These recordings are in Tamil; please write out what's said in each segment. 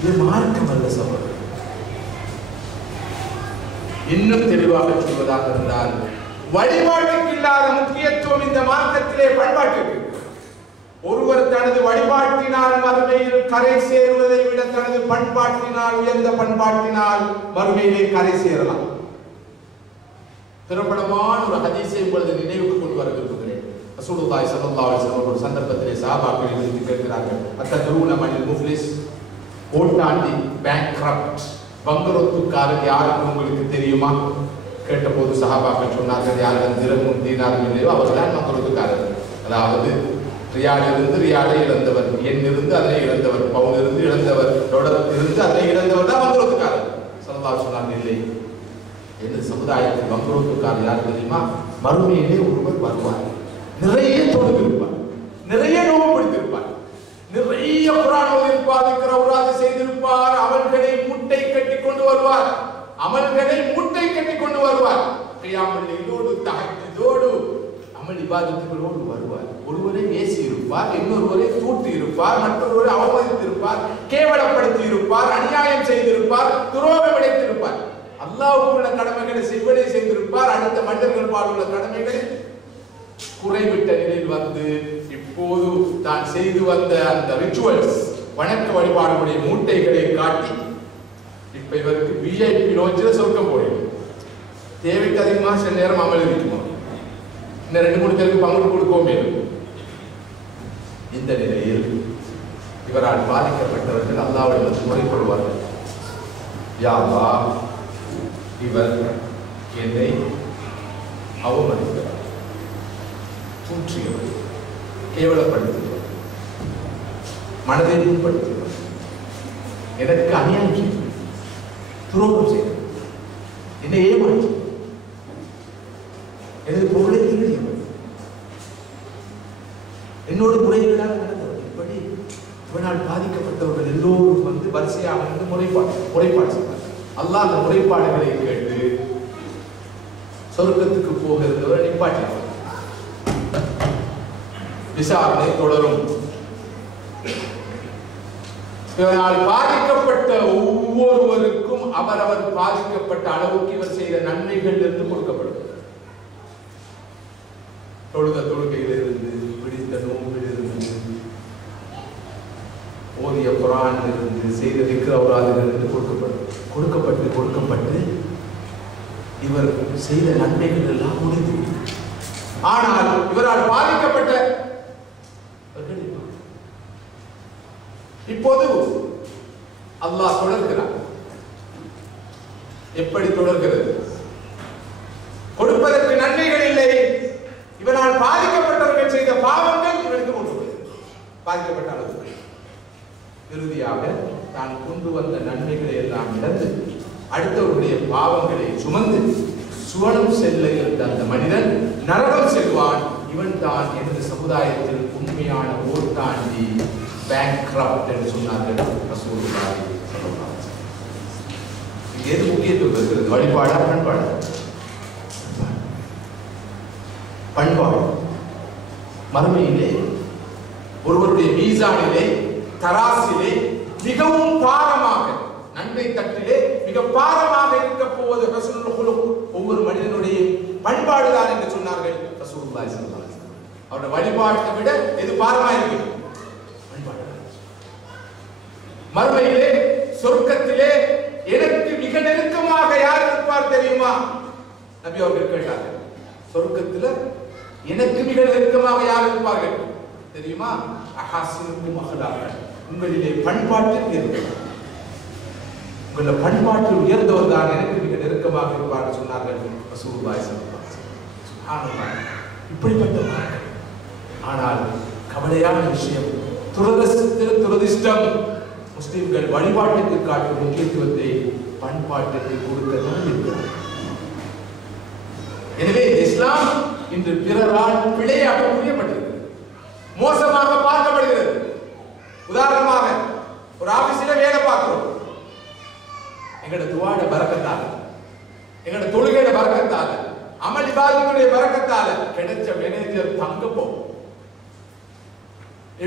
இது மார்க்கம் அல்ல சகோதரர். இன்னும் தெளிவாக சொல்வதாக இருந்தால் வழிபாட்டுக்கு இல்லாத முக்கியத்துவம் இந்த மார்க்கத்திலே பண்பாட்டுக்கு. ஒருவர் தனது வழிபாட்டினால் மறுமையில் கரை சேருவதை விட தனது பண்பாட்டினால் உயர்ந்த பண்பாட்டினால் மறுமையிலே கரை சேரலாம். திறப்படமான ஒரு ஹதீஸை இப்பொழுது நினைவுக்கு கொண்டு வர விரும்புகிறேன். ரசூலுல்லாஹி ஸல்லல்லாஹு அலைஹி வஸல்லம் ஒரு சந்தர்ப்பத்திலே சஹாபாக்கள் இருந்து கேட்கிறார்கள், அத்ததுரூன மனில் முஃப்லிஸ், ஓட்டாண்டி, பேங்க்ரப்ட், வங்குரோத்துக்காரர் யாருக்கு உங்களுக்கு தெரியுமா? கேட்டபோது சஹாபாக்கள் சொன்னார்கள், யாரிடம் திரமும் தீனாரும் இல்லையோ அவர்தான் வங்குரோத்துக்காரர். அதாவது ரியாலிருந்து ரியாலை இழந்தவர், எண் இருந்து அதனை இழந்தவர், பவுன் இருந்து இழந்தவர், டாலர் இருந்து அதனை இழந்தவர் தான் வங்குரோத்துக்காரர். ஸல்லல்லாஹு சொன்னார், இல்லை, எனது சமுதாயத்தில் வங்குரோத்துக்காரர் யார் தெரியுமா? மறுமையிலே ஒருவர் வருவார், நிறைய தொழுதிருப்பார், நிறைய நோவு பிடித்திருப்பார், நிறைய குர்ஆன் ஓதியிருப்பார், திக்ர் செய்திருப்பார், அமல்களை மூட்டை கட்டி கொண்டு வருவார், அமல்களை மூட்டை கட்டி கொண்டு வருவார், கியாமுல் லைலோடு தஹஜ்ஜுதோடு அமல் இபாதத்துகளோடு வருவார். ஒருவரை பேசி இருப்பார், இன்னொருவரை தூட்டி இருப்பார், மற்றொருவரை அவமதித்திருப்பார், கேவலப்படுத்தி இருப்பார், அநியாயம் செய்திருப்பார், துரோகம் இழைத்திருப்பார், அல்லாஹ்வுக்கு உள்ள கடமைகளை செய்வதை செய்திருப்பார், அடுத்த மனிதர்கள் பாடுள்ள கடமைகளை குறைவிட்ட நிலையில் வந்து இப்போது தான் செய்து வந்த அந்த ரிச்சுவல்ஸ், வணக்க வழிபாடுடைய மூட்டைகளை காட்டி இப்ப இவருக்கு விஐபி லோஞ்சில சொர்க்கம் போயிடும். தேவைக்கு அதிகமாக சில நேரம் அமல் இருக்குமா, இந்த 2-3 பேருக்கு பங்கு கொடுக்கவே இல்லை. இந்த நிலையில் இவரால் பாதிக்கப்பட்டவர்கள் அல்லாஹ்விடம் முறைப்படுவார்கள், யா அல்லாஹ், இவர் என்னை அவமதிக்கிறார், தூற்றியவர், கேவலப்படுத்துகிறார், மனதை புண்படுத்துகிறார், எனக்கு அநியாயம் செய்தார், துரோகம் செய்தார், என்னை ஏமாற்றி எனது பொருளை திருடியவர், என்னோடு முறைகேடாக நடந்தவர். இப்படி இவனால் பாதிக்கப்பட்டவர்கள் எல்லோரும் வந்து வரிசையாக இருந்து முறைப்பாடு செய்தார். அல்லாஹ் அந்த முறைப்பாடுகளை கேட்டு சொர்க்கத்துக்கு போக இருந்தவர் நிப்பாட்டினார். விசாரணை தொடரும். இதனால் பாதிக்கப்பட்ட ஒவ்வொருவருக்கும் அவரவர் பாதிக்கப்பட்ட அளவுக்கு இவர் செய்த நன்மைகள் இருந்து கொடுக்கப்படும். தொழுத தொழுகையிலிருந்து, பிடித்த நோம்பிலிருந்து, ஓதிய குர்ஆனிலிருந்து, செய்த திக்ர் அவுராதிலிருந்து கொடுக்கப்பட்டு இவர் செய்த நன்மைகள் எல்லாம் முடிந்து. ஆனால் இவரால் பாதிக்கப்பட்ட இப்போது அல்லாஹ் தொடர்கிறார். எப்படி தொடர்கிறது? கொடுப்பதற்கு நன்மைகள் இல்லை, இவனால் பாதிக்கப்பட்டவர்கள் செய்த பாவங்கள் இவருக்கு கொண்டு பாதிக்கப்பட்ட அளவு. இறுதியாக தான் கொண்டு வந்த நன்மைகளை எல்லாம் இழந்து அடுத்தவருடைய பாவங்களை சுமந்து சுவனம் செல்ல இருந்த அந்த மனிதன் நரகம் செல்வான். இவன் தான் எனது சமுதாயத்தில் உண்மையான ஓட்டாண்டி, பேங்க்ரப்ட் என்று சொன்னார்கள் ரசூலுல்லாஹி ஸல்லல்லாஹு அலைஹி வஸல்லம். எது முக்கியத்துவம் இருக்கிறது? வழிபாடா, பண்பாடு? பண்பாடு. மறுமையிலே ஒருவருடைய மீசானிலே, தராசிலே மிகவும் பாரமாக, நன்மை தட்டிலே மிக பாரமாக இருக்க போவது ஹஸ்னுல் குலுக், ஒவ்வொரு மனிதனுடைய பண்பாடுதான் என்று சொன்னார்கள் ரசூலுல்லாஹி ஸல்லல்லாஹு அலைஹி வஸல்லம். அவருடைய வழிபாட்டை விட எது பாரமாக இருக்கு? பண்பாடு. மறுமையிலே சொர்க்கத்திலே எனக்கு மிக நெருக்கமாக யார் இருப்பார் தெரியுமா? நபி அவர்கள் கேட்டார்கள், சொர்க்கத்தில் எனக்கு மிக நெருக்கமாக யார் இருப்பார்கள் தெரியுமா? அஹாசினுக்கும் அஹ்லாக், உங்களிலே பண்பாட்டில் இருந்தவர், உங்கள பண்பாட்டில் உயர்ந்தவர் தான் எனக்கு மிக நெருக்கமாக இருப்பார் சொன்னார்கள் ரசூலுல்லாஹி ஸல்லல்லாஹு அலைஹி வஸல்லம். சுப்ஹானல்லாஹ், இப்படிப்பட்ட மக்கள். ஆனால் கவலையான விஷயம், துரதிஷ்டம், முஸ்லிம்கள் வழிபாட்டுக்கு காட்டும் முக்கியத்துவத்தை பண்பாட்டுக்கு கொடுக்கத்தான் இருக்கிறார். எனவே இஸ்லாம் இன்று பிறரால் பிழையாக புரியப்பட்டிருக்கிறது, மோசமாக பார்க்கப்படுகிறது. உதாரணமாக ஒரு ஆபீஸ்ல வேலை பார்க்கிறோம், எங்கட துவாட பரக்கத்தால, எங்கட தொழுகையில பரக்கத்தால, அமல் இபாதத்துடைய பரக்கத்தால கிடைச்ச மேனேஜர் தங்க போகும்.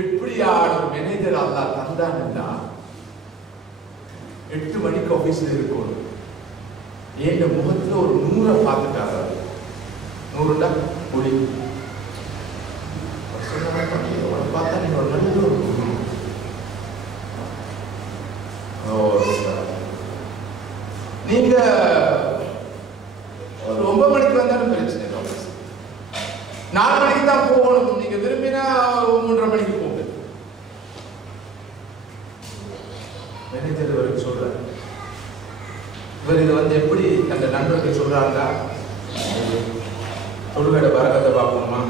எப்படியான மேனேஜர் அல்லாஹ் தந்தான்னா 8 மணிக்கு ஆபீஸ்ல இருக்கணும். என் முகத்துல ஒரு 100 பார்த்துட்டாரு. 100ண்டா புலி. பார்த்தா நீங்க ஒரு நல்ல நீங்க ஒரு 9 மணிக்கு வந்தாலும் பிரச்சனை இல்லை. 4 மணிக்கு தான் போகணும். நீங்க விரும்பினா 3:30 மணிக்கு போங்க. மேனேஜர் இவருக்கு சொல்றாரு, இவர் இதை வந்து எப்படி அந்த நண்பர்கள் சொல்றாங்க, தொழுகையோட பரக்கத்தை பார்க்கணுமா,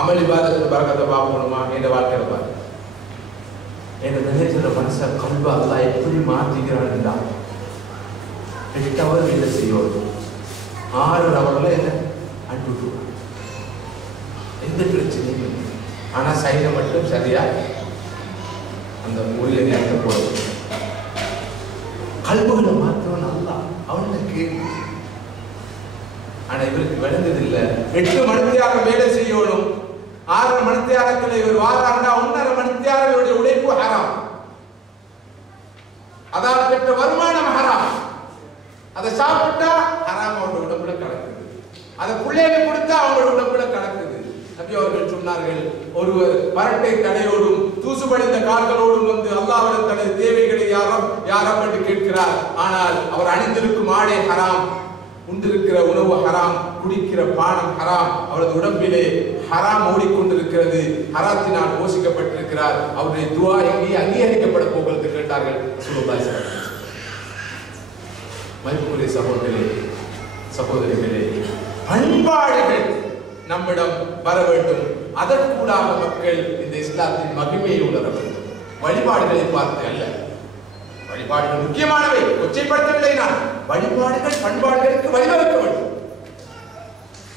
அமல் இபாதத்துல பரக்கத்தை பார்க்கணுமா, என் வாழ்க்கையில பாருங்க. என் மேனேஜரோட மனசை கல்வா அல்லாஹ் எப்படி மாற்றிக்கிறான்டா. 8 ஹவர் வேலை செய்யும், 6 ஹவர்ல என்ன அனுப்பிட்டு எந்த பிரச்சனையும் இல்லை. ஆனா சைனை மட்டும் சரியா அந்த உரிய நேரத்தை போடும். கல்புகளை மாற்றவன் நல்லா அவனை கேள்வி. ஆனா இவருக்கு விளங்குது இல்ல. 8 மணித்தியாக வேலை செய்யணும், 6 மணித்தியாகத்தில் இவர் வாராண்டா 1.5 மணித்தியாக இவருடைய உழைப்பு ஹராம். அதாவது பெற்ற வருமானம் ஹராம். அதை சாப்பிட்டா ஹராம் அவருடைய உடம்புல கலக்குது. அதை பிள்ளைகளுக்கு கொடுத்தா அவங்களோட உடம்புல கலக்குது. நபி அவர்கள் சொன்னார்கள், ஒருவர் பரட்டை தடையோடும் தூசுபடிந்த கால்களோடும் வந்து அல்லாஹ்விடம் தனது தேவைகளை யாரும் என்று கேட்கிறார். ஆனால் அவர் அணிந்திருக்கும் ஆடை ஹராம், உண்டிருக்கிற உணவு ஹராம், குடிக்கிற பானம் ஹராம், அவரது உடம்பிலே ஹராம் ஓடிக்கொண்டிருக்கிறது, ஹராத்தினால் போஷிக்கப்பட்டிருக்கிறார். அவருடைய துஆ எங்கே அங்கீகரிக்கப்பட போகிறது கேட்டார்கள் ரசூலுல்லாஹி ஸல்லல்லாஹு அலைஹி வஸல்லம். மதிப்புக்குரிய சகோதரர்களே சகோதரிகளே, பண்பாடுகள் நம்மிடம் வர வேண்டும். அதற்கூடாக மக்கள் இந்த இஸ்லாத்தின் மகிமையை உணர வேண்டும். வழிபாடுகளை பார்த்து அல்ல. வழிபாடுகள் முக்கியமானவை, கொச்சைப்படுத்தவில்லை நான். வழிபாடுகள் பண்பாடுகளுக்கு வழிவகுக்க வேண்டும்.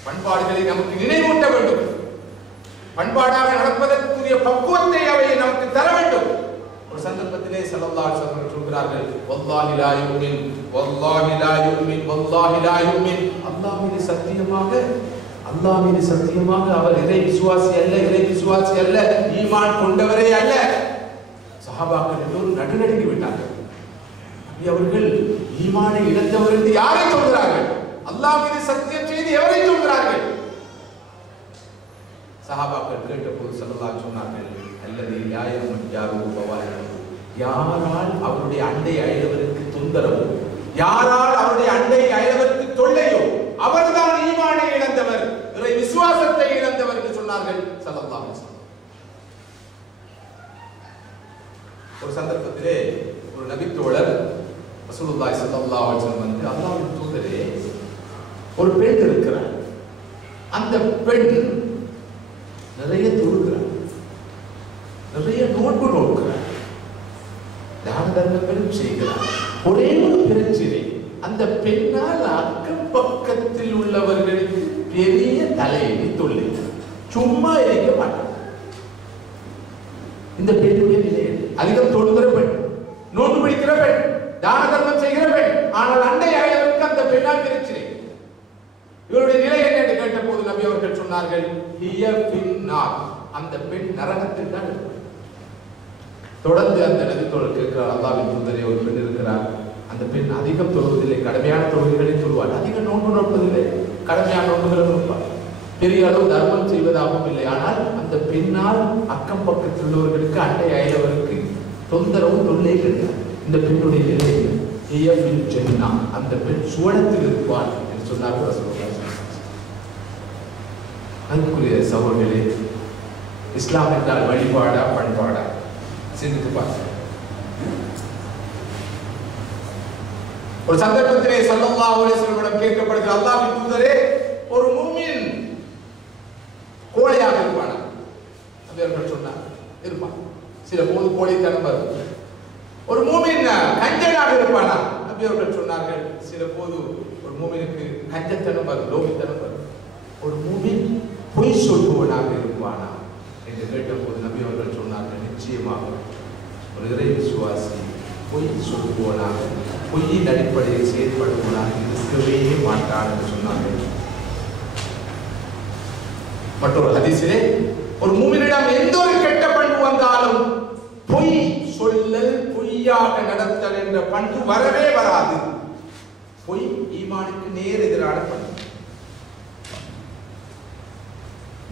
பண்பாடுகளை நமக்கு நினைவூட்ட வேண்டும். பண்பாடாக நடப்பதற்குரிய பக்குவத்தை அவை நமக்கு தர வேண்டும். ஒரு சந்தர்ப்பத்திலே ஸல்லல்லாஹு அலைஹி வஸல்லம் சொல்கிறார்கள், வல்லாஹி லா யுமின் வல்லாஹி லா யுமின் வல்லாஹி லா யுமின். அல்லாஹ் மீது சத்தியமாக, அல்லாஹ் மீது சத்தியமாக அவர் இறை விசுவாசி அல்ல, இறை விசுவாசி அல்ல, ஈமான் கொண்டவரே அல்ல. சஹாபாக்கள் எல்லோரும் நடுநடுங்கி விட்டார்கள். அவர்கள் ஈமானை இழந்தவர் என்று யாரை சொல்கிறார்கள்? அல்லாஹ் மீது சத்தியம் செய்து எவரை சொல்கிறார்கள்? சஹாபாக்கள் கேட்டபோது ஸல்லல்லாஹு சொன்னார்கள், அல்லது லா யமுஜாரு பவாயிரு. யாரால் அவருடைய அண்டை அயலவருக்கு தொந்தரவு, யாரால் அவருடைய அண்டை அயலவருக்கு தொல்லையோ அவர்தான் ஈமானை இழந்தவர், இறை விசுவாசத்தை இழந்தவர் என்று சொன்னார்கள் ஸல்லல்லாஹு அலைஹி வஸல்லம். ஒரு சந்தர்ப்பத்திலே ஒரு நபித்தோழர் ரசூலுல்லாஹி ஸல்லல்லாஹு அலைஹி வஸல்லம் வந்து, அல்லாஹ்வின் தூதரே, ஒரு பெண் இருக்கிறார், அந்த பெண் நிறைய தொழுகிறார், நிறைய நோன்பு நோக்கிறார், தான தர்மங்களும் செய்கிறார். ஒரே ஒரு பிரச்சனை, அந்த பெண்ணால் அக்கம் பக்கத்தில் உள்ளவர்களுக்கு பெரிய தலையணி தொல்லை, சும்மா இருக்க மாட்டார். இந்த பெண்ணுடைய நிலை அதிகம் தொழுகிற பெண், நோன்பு பிடிக்கிற பெண், தான தர்மம் செய்கிற பெண், ஆனால் அண்டை அயலவருக்கு அந்த பெண்ணால் பிரச்சனை. இவருடைய நிலை என்ன என்று கேட்ட போது நபி அவர்கள் சொன்னார்கள், ஹிய ஃபின்னார். அந்த பெண் நரகத்தில் தான் இருப்பார். தொடர்ந்து அந்த நபித்தோழர் கேட்கிறார், அல்லாஹ்வின் தூதரே, ஒரு பெண் இருக்கிறார், அந்த பெண் அதிகம் தொழுவதில்லை, கடமையான தொழுகைகளை சொல்வார், அதிகம் நோன்பு நோப்பதில்லை, கடமையான நோன்புகளை நோப்பார், பெரிய அளவு தர்மம் செய்வதாகவும் இல்லை. ஆனால் அந்த பெண்ணால் அக்கம் பக்கத்தில் உள்ளவர்களுக்கு அண்டை அயலவருக்கு தொந்தரவு தொல்லை கிடையாது. இந்த பெண்ணுடைய நிலை அந்த பெண் சுவனத்தில் இருப்பார் என்று சொன்னார்கள் ரசூலுல்லாஹி. அன்புக்குரிய சகோதரர்களே, இஸ்லாம் என்றால் வழிபாடா பண்பாடா? சிந்தித்து பார்க்க. ஒரு சந்தர்ப்பத்திலே ஸல்லல்லாஹு அலைஹி வஸல்லம் கேட்கப்படுகிற, அல்லாஹ்வின் தூதரே, ஒரு மூமின் கோழையாக இருப்பானா? அவர்கள் சொன்னார், இருப்பான். சில போது கோழைத்தனம் வரும். ஒரு மூமின் கஞ்சனாக இருப்பானா? நபி அவர்கள் சொன்னார்கள், சில போது ஒரு மூமினுக்கு கஞ்சத்தனம் வரும், லோபித்தனம் வரும். ஒரு மூமின் பொய் சொல்பவனாக இருப்பானா என்று கேட்டபோது நபி அவர்கள் சொன்னார்கள், நிச்சயமாக ஒரு இறை விசுவாசி பொய் சொல்பவனாக, பொய்யின் அடிப்படையில் செயல்படுவனாக இருக்கவே மாட்டான் என்று சொன்னார்கள். மற்றொரு ஹதீஸிலே, ஒரு மூமினிடம் எந்த ஒரு கெட்ட பண்பு வந்தாலும் பொய் சொல்லல், பொய் பொய்யாக நடத்தல் என்ற பண்பு வரவே வராது. பொய் ஈமானுக்கு நேர் எதிரான பண்பு.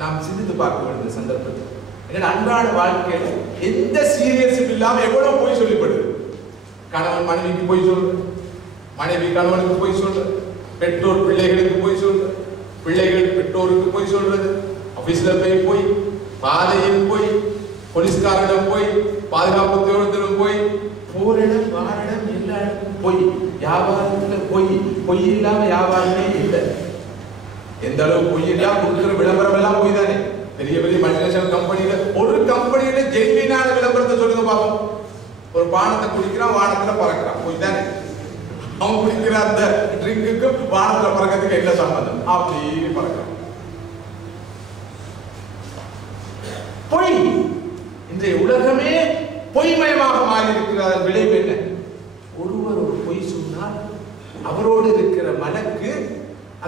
நாம் சிந்தித்து பார்க்க வேண்டிய சந்தர்ப்பத்தில் எங்கள் அன்றாட வாழ்க்கையில எந்த சீரியஸும் இல்லாம எவ்வளவு பொய் சொல்லப்படுது. கணவன் மனைவிக்கு பொய் சொல்ற, மனைவி கணவனுக்கு பொய் சொல்ற, பெற்றோர் பிள்ளைகளுக்கு பொய் சொல்ற, பிள்ளைகள் பெற்றோருக்கு பொய் சொல்றது, ஆபீஸ்ல போய் பாதையில் போய், போலீஸ்காரிடம் போய், பாதுகாப்பு தேர்தலும் போய், போரிடம் வாரிடம் எல்லா இடமும் போய், வியாபாரத்துல பொய் இல்லாம வியாபாரமே இல்லை. எந்த அளவு பொய் இல்லாம கொடுக்குற விளம்பரம் எல்லாம் போய் தானே. பெரிய பெரிய மல்டிநேஷனல் கம்பெனியில ஒரு கம்பெனியில ஜென்வினான விளம்பரத்தை சொல்லுங்க பாப்போம். ஒரு பானத்தை குடிக்கிறான், வானத்துல பறக்கிறான், போய் தானே. அவன் குடிக்கிற அந்த ட்ரிங்குக்கு வானத்துல பறக்கிறதுக்கு என்ன சம்பந்தம்? அப்படி பறக்கிறான். பொய். இன்றைய உலகமே பொய்மயமாக மாறி இருக்கிற விளைவு என்ன? ஒருவர் ஒரு பொய் சொன்னால் அவரோடு இருக்கிற மனக்கு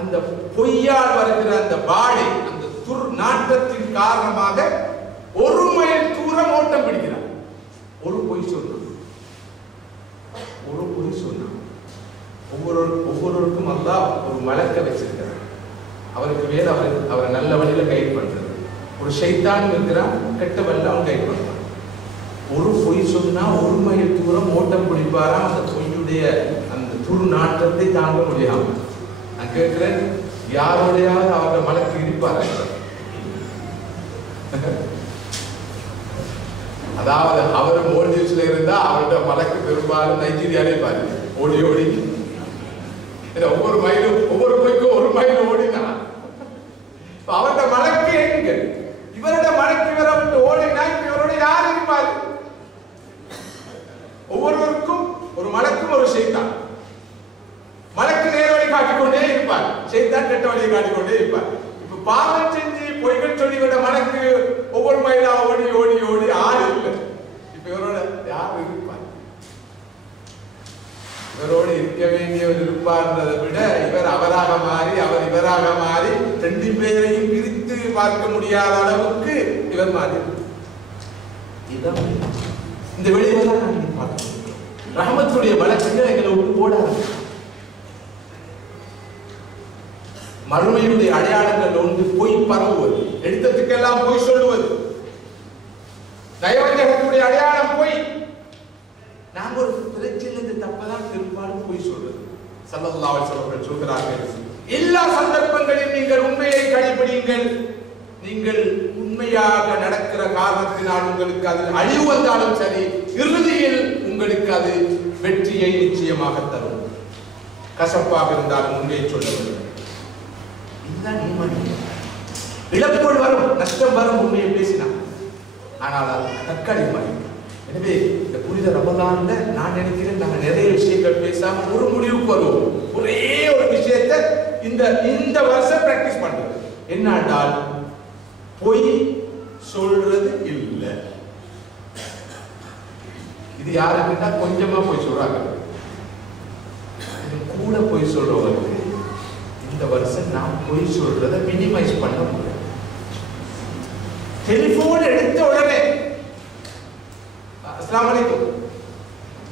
அந்த பொய்யால் வருகிற அந்த வாடை, அந்த துர்நாற்றத்தின் காரணமாக ஒரு மைல் தூரம் ஓட்டம் பிடிக்கிறார். ஒரு பொய் சொன்னார், ஒரு பொய் சொன்னார். ஒவ்வொருவருக்கும் அல்லாஹ் ஒரு மலக்க வச்சிருக்கிறார். அவருக்கு வேற அவரை நல்ல வழியில கைட் பண்றது. ஒரு ஷைத்தான் இருக்கிறான், கெட்ட வழியில அவன் கைட் பண்றான். ஒரு பொய் சொன்னா ஒரு மைல் தூரம் ஓட்டம் பிடிப்பாராம். அந்த பொய்யுடைய அந்த துர்நாற்றத்தை தாங்க முடியாம. நான் கேட்கிறேன், யாரோடையாவது அவரோட மலக்கு இருப்பாரா? அதாவது அவர் மோல்டிவ்ஸ்ல இருந்தா அவரோட மலக்கு பெரும்பாலும் நைஜீரியாலே பாரு ஓடி ஓடி ஒவ்வொரு மைலும் ஒவ்வொரு பொய்க்கும் ஒரு மைல் ஓடினா அவரோட மலக்கு எங்க? இவரோட மலக்கு இவரை விட்டு ஓடினா இவரோட யார் இருப்பாரு? ஒவ்வொருவருக்கும் ஒரு மலக்கும் ஒரு ஷைத்தான். மலக்கு நேர வழி காட்டிக்கொண்டே இருப்பார், ஷைத்தான் கெட்ட வழியை காட்டிக்கொண்டே இருப்பார். இப்ப பாவம் செஞ்சு பொய்கள் சொல்லி விட மலக்கு ஒவ்வொரு மைலா ஓடி ஓடி ஓடி ஆள் இல்லை. இப்ப இவரோட யார் இருப்பார்? இவரோடு இருக்க வேண்டியவர் இருப்பார்ன்றதை விட இவர் அவராக மாறி அவர் இவராக மாறி ரெண்டு பேரையும் பிரித்து பார்க்க முடியாத அளவுக்கு இவர் மாறி. இந்த விளைவுதான் நான் பார்க்கிறோம். ரஹமத்துடைய வழக்குகள் எங்களை விட்டு போடாது. மறுமையுடைய அடையாளங்கள் ஒன்று பொய் பரவுவது, எடுத்ததுக்கெல்லாம் பொய் சொல்லுவது. நயவஞ்சகத்துடைய அடையாளம் பொய். நாங்க ஒரு பிரச்சனை தப்பதான் பெரும்பாலும் பொய் சொல்றது. ஸல்லல்லாஹு அலைஹி வஸல்லம் சொல்கிறார்கள், எல்லா சந்தர்ப்பங்களிலும் நீங்கள் உண்மையை கடைபிடியுங்கள். நீங்கள் உண்மையாக நடக்கிற காரணத்தினால் உங்களுக்கு அது அழிவு வந்தாலும் சரி, இறுதியில் உங்களுக்கு அது வெற்றியை நிச்சயமாக தரும். கசப்பாக இருந்தாலும் உண்மையை சொல்ல வேண்டும். இதுதான் ஈமான். இழப்புகள் வரும், நஷ்டம் வரும் உண்மையை பேசினார். ஆனால் அது தற்காலிகமாக. எனவே இந்த புனித ரமலான்ல நான் நினைக்கிறேன் நாங்க நிறைய விஷயங்கள் பேசாம ஒரு முடிவுக்கு வருவோம். ஒரே ஒரு விஷயத்தை இந்த வருஷம் பிராக்டிஸ் பண்றது என்னடால் பொய் சொல்றது இல்லை. இது யாருக்கிட்ட கொஞ்சமா பொய் சொல்றாங்க, கூட பொய் சொல்றவங்களுக்கு இந்த வருஷம் நான் பொய் சொல்றதை மினிமைஸ் பண்ண முடியும். டெலிபோன் எடுத்த உடனே அஸ்ஸலாமு அலைக்கும்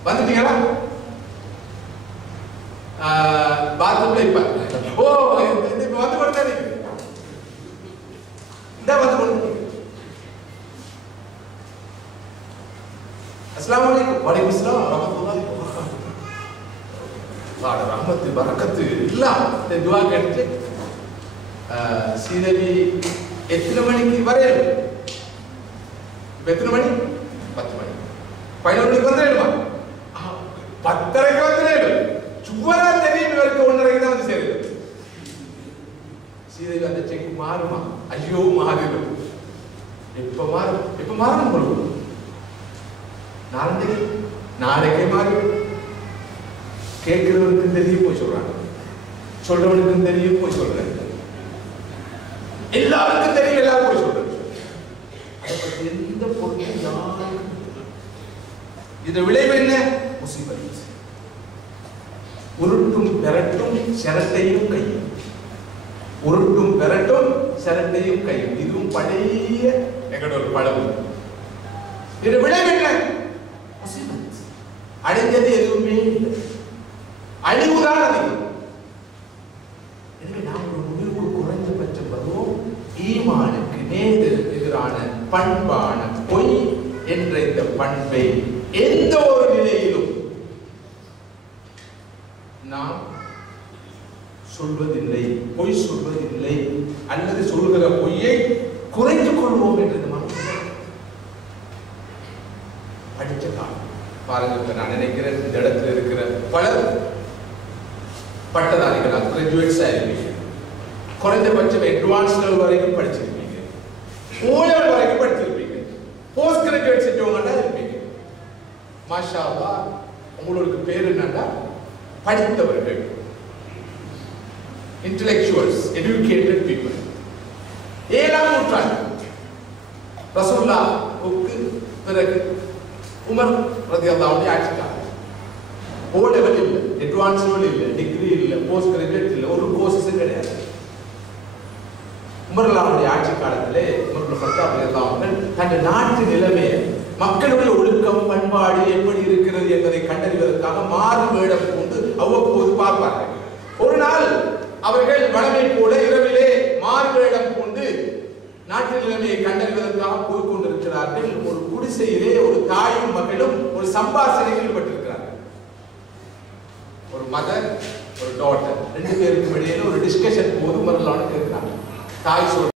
வந்துட்டீங்களா, பாத்ரூம்ல இப்ப ஓ இப்ப வந்து கொடுத்தாரு இந்த வந்து கொடுத்தீங்க. அஸ்ஸலாமு அலைக்கும். வலைக்கும் அஸ்ஸலாம் வரஹ்மத்துல்லாஹி வபரகாத்துஹு. வாட ரஹ்மத்து பரக்கத்து எல்லாம் இந்த துஆ கேட்டு சீதவி எத்தனை மணிக்கு வரையணும்? எத்தனை மணி? 10 மணி. 11 மணிக்கு வந்துடுமா? 10:30க்கு வந்துடு. சுவரா தெரியும் இவருக்கு 1:30க்கு தான் வந்து சேருது. சீதவி அந்த செக் மாறுமா? ஐயோ மாறிடும். எப்ப மாறும் போலும் நாளைக்கே மாறும். கேட்கிறவனுக்கு தெரியும் போய் சொல்றாங்க, சொல்றவனுக்கு தெரியும் போய் சொல்றேன், எல்லாருக்கும் தெரியும் எல்லாரும் போய் சொல்றது. எந்த பொருளும் இது விளைவு என்ன? முசீபத். உருட்டும் பெரட்டும் சரட்டையும் கையும், உருட்டும் பெரட்டும் சரட்டையும் கையும். இதுவும் பழைய எங்களோட ஒரு படம். இது விளைவு என்ன? முசீபத். அடைஞ்சது எதுவுமே இல்லை. அழிவுதான் அதிகம். எனவே நாம் ஒரு முடிவுக்கு குறைந்தபட்சம் வருவோம். ஈமானுக்கு எதிரான பண்பான பொய் என்ற இந்த பண்பை எந்த ஒரு நிலையிலும் நாம் சொல்வதில்லை, பொய் சொல்வதில்லை, அல்லது சொல்கிற பொய்யை குறைத்துக் கொள்வோம் என்று படிச்ச காலம் பாருங்க. நான் நினைக்கிறேன் இந்த இடத்துல இருக்கிற பலர் பட்டதாரிகள், கிராஜுவேட்ஸா இருப்பீங்க, குறைந்தபட்சம் அட்வான்ஸ் லெவல் வரைக்கும் படிச்சிருப்பீங்க, ஓ லெவல் வரைக்கும் படிச்சிருப்பீங்க, போஸ்ட் கிராஜுவேட் செஞ்சவங்க இருப்பீங்க. மாஷா அல்லாஹ். உங்களுக்கு பேர் என்னன்னா படித்தவர்கள், intellectuals, educated people. ஏழாம் நூற்றாண்டு ரசூலுல்லாஹ்வுக்கு பிறகு உமர் ரலியல்லாஹு அன்ஹு ஆட்சி காலம். ஓ லெவல் இல்ல, அட்வான்ஸ் லெவல் இல்ல, டிகிரி இல்ல, போஸ்ட் கிராஜுவேட் இல்ல, ஒரு கோர்ஸஸ் கிடையாது. உமர் ரலியல்லாஹு ஆட்சி காலத்திலே உமர் இப்னு கத்தாப் ரலியல்லாஹு அன்ஹு தன் நாட்டு நிலைமையை, மக்களுடைய ஒழுக்கம் பண்பாடு எப்படி இருக்கிறது என்பதை கண்டறிவதற்காக மாறு வேடம் கொண்டு அவ்வப்போது பார்ப்பார்கள். ஒரு நாள் அவர்கள் வளமை போல இரவிலே மாறு வேடம் கொண்டு நாட்டு நிலைமையை கண்டறிவதற்காக போய் கொண்டிருக்கிறார்கள். ஒரு குடிசையிலே ஒரு தாயும் மகளும் ஒரு சம்பாஷணையில் ஈடுபட்டிருக்கிறார்கள். ஒரு மதர், ஒரு டாட்டர், ரெண்டு பேருக்கும் இடையில ஒரு டிஸ்கஷன் போது மரலான இருக்கிறாங்க. தாய் சொல்ற